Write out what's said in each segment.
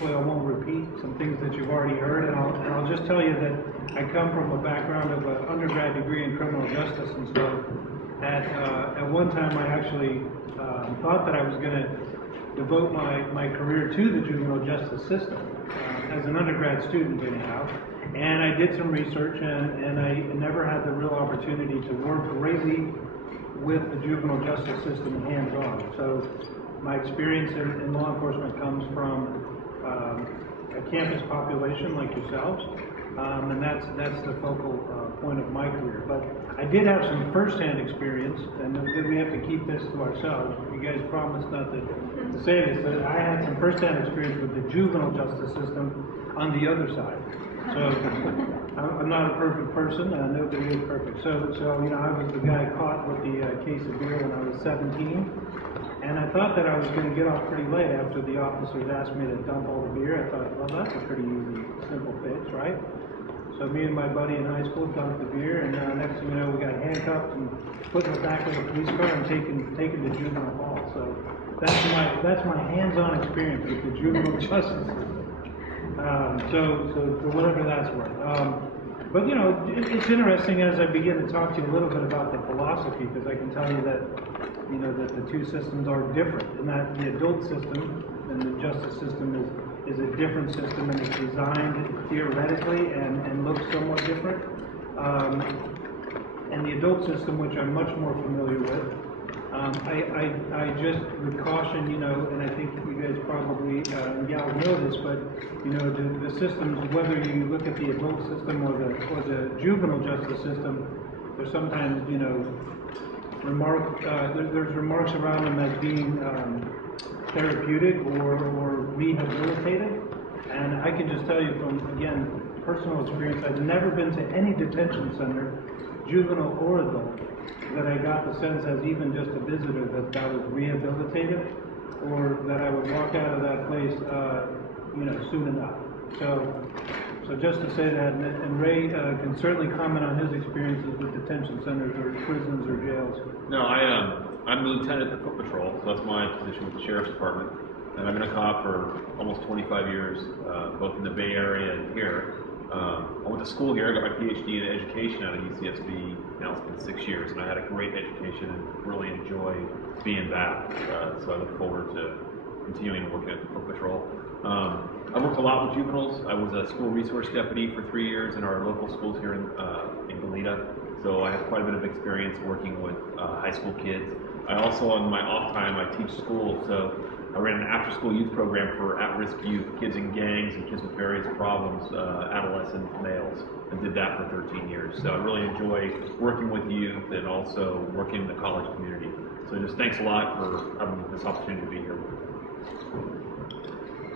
I won't repeat some things that you've already heard, and I'll just tell you that I come from a background of an undergrad degree in criminal justice, and so at one time I actually thought that I was going to devote my career to the juvenile justice system as an undergrad student anyhow. And I did some research, and I never had the real opportunity to work greatly with the juvenile justice system hands-on. So my experience in law enforcement comes from a campus population like yourselves, and that's the focal point of my career. But I did have some first-hand experience, and we have to keep this to ourselves. You guys promised not to say this, but I had some first-hand experience with the juvenile justice system on the other side. So I'm not a perfect person. Nobody is perfect. So you know, I was the guy caught with the case of beer when I was 17. And I thought that I was going to get off pretty late after the officers asked me to dump all the beer. I thought, well, that's a pretty easy, simple fix, right? So me and my buddy in high school dumped the beer, and next thing you know, we got handcuffed and put in the back of the police car and taken to juvenile hall. So that's my hands-on experience with the juvenile justice system. So for whatever that's worth. But you know, it's interesting as I begin to talk to you a little bit about the philosophy, because I can tell you that that the two systems are different, and that the adult system and the justice system is a different system, and it's designed theoretically and looks somewhat different. And the adult system, which I'm much more familiar with, I just would caution, and I think you guys probably gals know this, but the systems, whether you look at the adult system or the juvenile justice system, there's sometimes there's remarks around them as being therapeutic or rehabilitative, and I can just tell you from, again, personal experience, I've never been to any detention center, juvenile or adult, that I got the sense as even just a visitor that was rehabilitative, or that I would walk out of that place soon enough. So just to say that, and Ray can certainly comment on his experiences with detention centers or prisons or jails. No, I'm the lieutenant at the Foot Patrol, so that's my position with the Sheriff's Department. And I've been a cop for almost 25 years, both in the Bay Area and here. I went to school here, I got my PhD in education out of UCSB. Now it's been 6 years, and I had a great education and really enjoy being back. So I look forward to continuing working at the Foot Patrol. I worked a lot with juveniles. I was a school resource deputy for 3 years in our local schools here in Goleta. So I have quite a bit of experience working with high school kids. I also, on my off time, I teach school. So I ran an after-school youth program for at-risk youth, kids in gangs and kids with various problems, adolescent males, and did that for 13 years. So I really enjoy working with youth and also working in the college community. So just thanks a lot for having this opportunity to be here.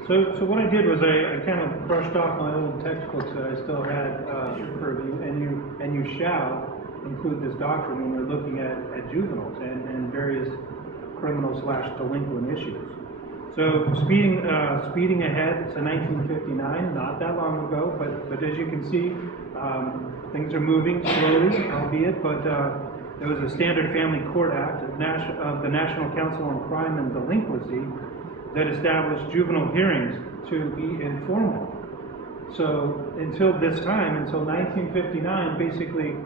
So what I did was I kind of brushed off my old textbooks that I still had for you, and you shall include this doctrine when we're looking at juveniles and various criminal/delinquent issues. So speeding ahead to 1959, not that long ago, but as you can see, things are moving slowly, albeit, but there was a Standard Family Court Act of the National Council on Crime and Delinquency that established juvenile hearings to be informal. So until this time, until 1959, basically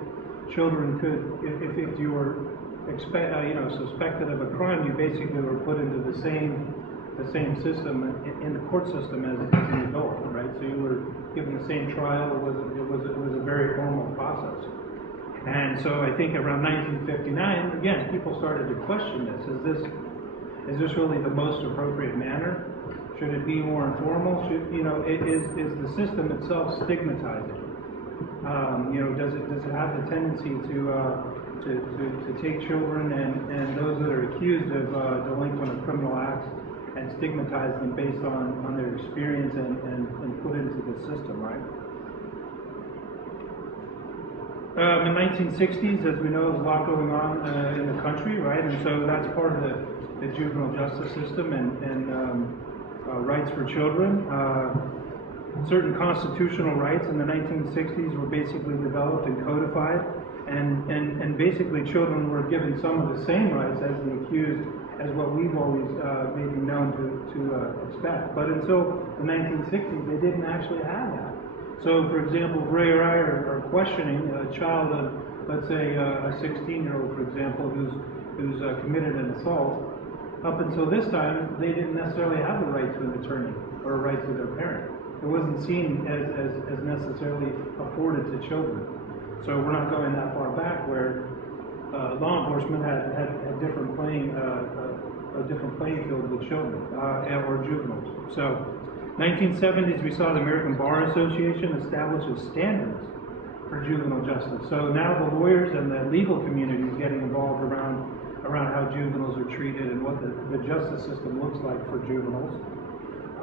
children could, if you were suspected of a crime, you basically were put into the same system in the court system as an adult, right? So you were given the same trial. It was a very formal process. And so I think around 1959, again, people started to question this. Is this really the most appropriate manner? Should it be more informal? Is the system itself stigmatizing? Does it have the tendency to take children and those that are accused of delinquent or criminal acts and stigmatize them based on their experience and put into the system, right? In the 1960s, as we know, there's a lot going on in the country, right? And so that's part of the juvenile justice system and rights for children. Certain constitutional rights in the 1960s were basically developed and codified, and basically children were given some of the same rights as the accused as what we've always maybe known to expect. But until the 1960s, they didn't actually have that. So, for example, if Ray or I are questioning a child of, let's say, a 16-year-old, for example, who's committed an assault, up until this time, they didn't necessarily have the right to an attorney or a right to their parent. It wasn't seen as necessarily afforded to children. So we're not going that far back where law enforcement had different a different playing field with children or juveniles. So 1970s, we saw the American Bar Association establishes standards for juvenile justice. So now the lawyers and the legal community is getting involved around how juveniles are treated and what the justice system looks like for juveniles.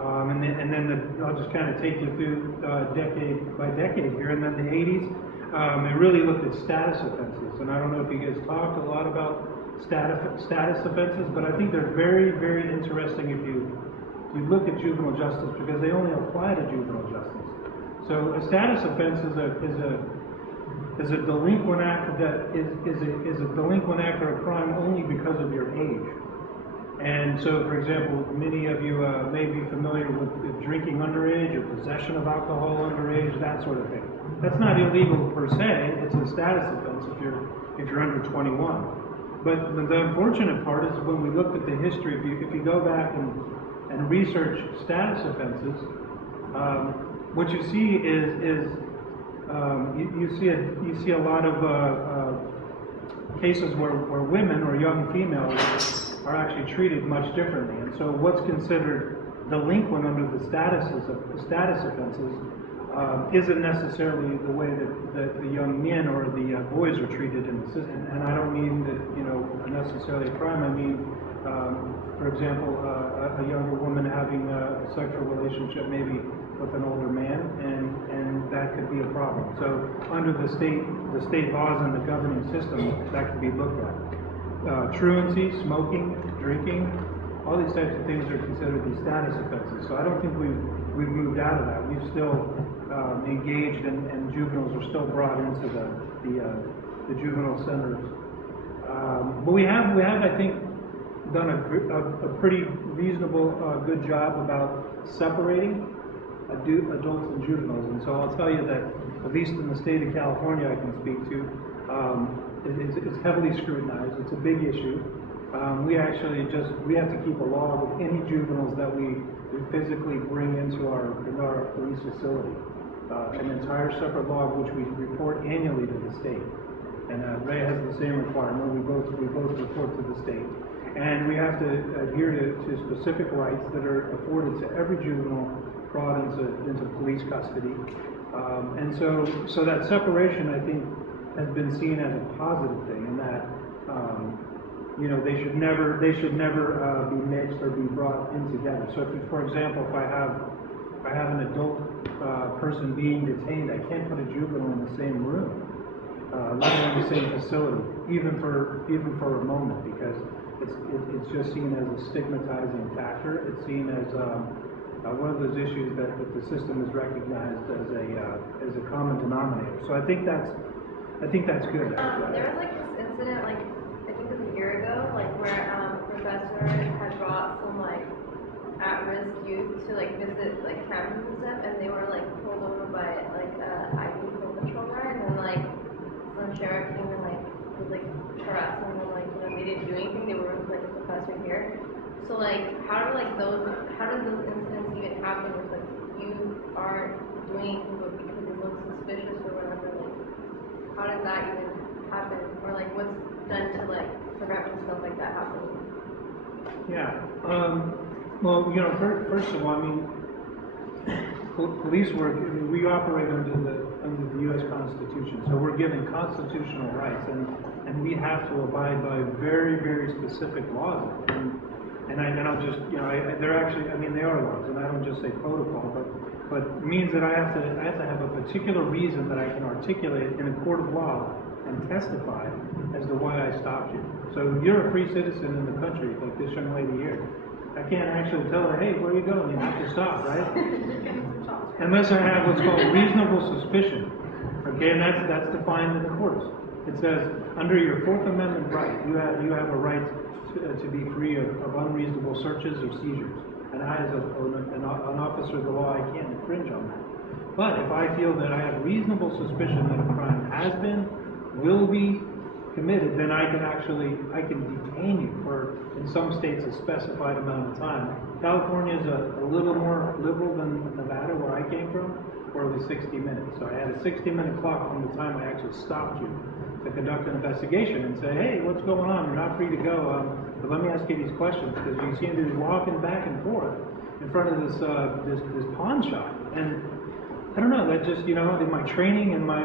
And then I'll just kind of take you through decade by decade here. And then the 80s, they really looked at status offenses. And I don't know if you guys talked a lot about status offenses, but I think they're very, very interesting if you look at juvenile justice, because they only apply to juvenile justice. So a status offense is a delinquent act that is a delinquent act or a crime only because of your age. And so, for example, many of you may be familiar with drinking underage or possession of alcohol underage, that sort of thing. That's not illegal per se; it's a status offense if you're under 21. But the unfortunate part is when we looked at the history. If you go back and research status offenses, what you see is you see a lot of cases where women or young females are actually treated much differently. And so what's considered delinquent under the status offenses isn't necessarily the way that the young men or the boys are treated in the system. And I don't mean that necessarily a crime. I mean, for example, a younger woman having a sexual relationship maybe with an older man, and that could be a problem. So under the state laws and the governing system, that could be looked at. Truancy, smoking, drinking, all these types of things are considered these status offenses. So I don't think we've moved out of that. We've still engaged, and juveniles are still brought into the juvenile centers. But we have, I think, done a pretty reasonable, good job about separating adults and juveniles. And so I'll tell you that, at least in the state of California I can speak to, it's heavily scrutinized. It's a big issue. We have to keep a log of any juveniles that we physically bring into our police facility. An entire separate log which we report annually to the state. And Ray has the same requirement. We both report to the state. And we have to adhere to specific rights that are afforded to every juvenile brought into police custody. And so that separation, I think, has been seen as a positive thing, in that they should never be mixed or be brought in together. So, for example, if I have an adult person being detained, I can't put a juvenile in the same room, let alone the same facility, even for a moment, because it's just seen as a stigmatizing factor. It's seen as one of those issues that the system has recognized as a common denominator. So I think that's good. There was this incident, I think it was a year ago, where a professor had brought some at-risk youth to visit camps and stuff, and they were pulled over by a ID patrol guy, and then some sheriff came and was harassing them, and they didn't do anything. They were with a professor here. So how does those incidents even happen if you aren't doing anything but because it looks suspicious or whatever? How does that even happen? Or what's done to prevent when stuff like that happening? Yeah. Well, first of all, I mean, police work. We operate under the U.S. Constitution, so we're given constitutional rights, and we have to abide by very, very specific laws. And I'll just, they're actually, they are laws, and I don't just say protocol, but it means that I have to have a particular reason that I can articulate in a court of law and testify as to why I stopped you. So you're a free citizen in the country, like this young lady here. I can't actually tell her, hey, where are you going? You have to stop, right? Unless I have what's called reasonable suspicion. Okay, and that's defined in the courts. It says under your Fourth Amendment right, you have a right to be free of unreasonable searches or seizures. And I, as an officer of the law, I can't infringe on that. But if I feel that I have reasonable suspicion that a crime has been, will be committed, then I can detain you for, in some states, a specified amount of time. California is a little more liberal than Nevada, where I came from, where it was 60 minutes. So I had a 60-minute clock from the time I actually stopped you to conduct an investigation and say, hey, what's going on? You're not free to go, but let me ask you these questions, because you seem to be walking back and forth in front of this pawn shop. And I don't know, that just, in my training and my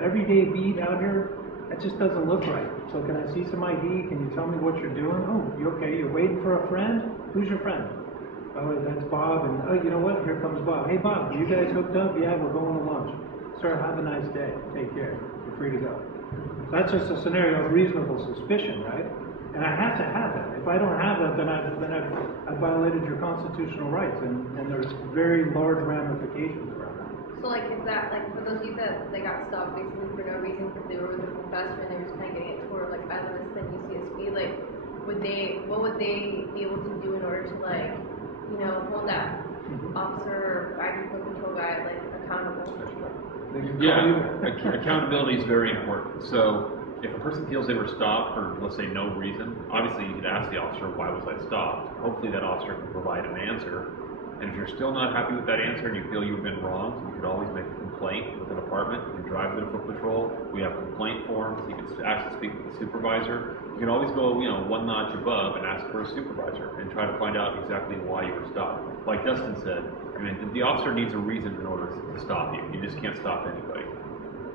everyday beat out here, that just doesn't look right. So can I see some ID? Can you tell me what you're doing? Oh, you okay? You're waiting for a friend? Who's your friend? Oh, that's Bob. And oh, you know what? Here comes Bob. Hey, Bob, you guys hooked up? Yeah, we're going to lunch. Sir, have a nice day. Take care. You're free to go. So that's just a scenario of reasonable suspicion, right? And I have to have that. If I don't have that, then I've violated your constitutional rights, and there's very large ramifications around that. So like, is that like for those people that they got stopped basically for no reason because they were with a professor and they were just kind of getting it toward like ILS and UCSB, like what would they be able to do in order to like, hold that officer or agricultural control guy like accountable? Yeah, accountability is very important. So if a person feels they were stopped for, let's say, no reason, obviously you could ask the officer, why was I stopped? Hopefully that officer can provide an answer. And if you're still not happy with that answer and you feel you've been wronged, you could always make a complaint with the department. You can drive to the foot patrol. We have complaint forms. You can ask to speak with the supervisor. You can always go, one notch above and ask for a supervisor and try to find out exactly why you were stopped. Like Dustin said, the officer needs a reason in order to stop you. You just can't stop anybody.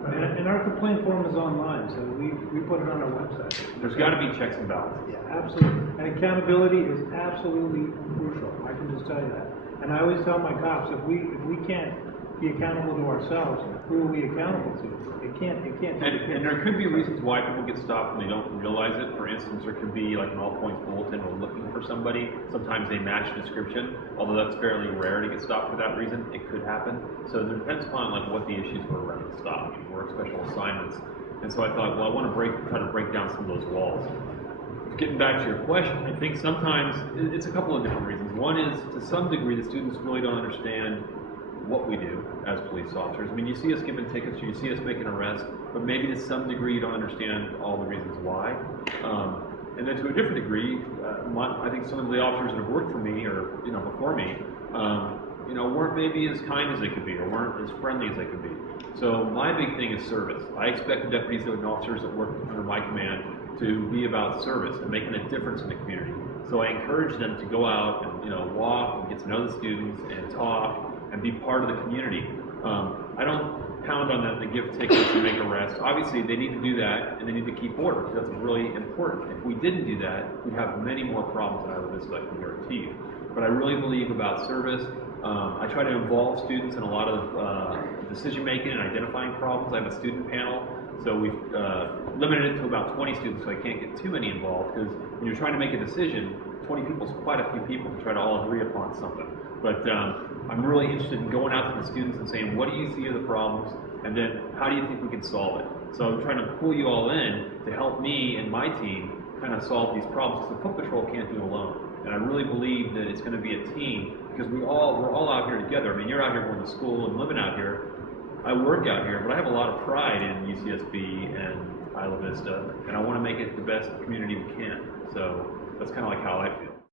And our complaint form is online, so we put it on our website. There's got to be checks and balances. Yeah, absolutely. And accountability is absolutely crucial. I can just tell you that. And I always tell my cops, if we can't be accountable to ourselves, who are we accountable to? It can't be. And there could be reasons why people get stopped and they don't realize it. For instance, there could be like an all-points bulletin. We're looking for somebody. Sometimes they match description, although that's fairly rare to get stopped for that reason. It could happen. So it depends upon like what the issues were around the stop. You work special assignments, and so I thought, well, I want to try to break down some of those walls. Getting back to your question, I think sometimes it's a couple of different reasons. One is, to some degree, the students really don't understand what we do as police officers. You see us giving tickets, you see us making arrests, but maybe to some degree you don't understand all the reasons why. And then to a different degree, I think some of the officers that have worked for me or before me, weren't maybe as kind as they could be or weren't as friendly as they could be. So my big thing is service. I expect the deputies and officers that work under my command to be about service and making a difference in the community. So I encourage them to go out and walk and get to know the students and talk and be part of the community. I don't pound on them to give tickets and make arrests. Obviously, they need to do that and they need to keep order because that's really important. If we didn't do that, we'd have many more problems than I can guarantee you. But I really believe about service. I try to involve students in a lot of decision making and identifying problems. I have a student panel. So we've limited it to about 20 students, so I can't get too many involved, because when you're trying to make a decision, 20 people is quite a few people to try to all agree upon something. But I'm really interested in going out to the students and saying, what do you see are the problems, and then how do you think we can solve it? So I'm trying to pull you all in to help me and my team kind of solve these problems, because the foot patrol can't do it alone. And I really believe that it's going to be a team, because we're all out here together. You're out here going to school and living out here. I work out here, but I have a lot of pride in UCSB and Isla Vista, and I want to make it the best community we can. So that's kind of like how I feel.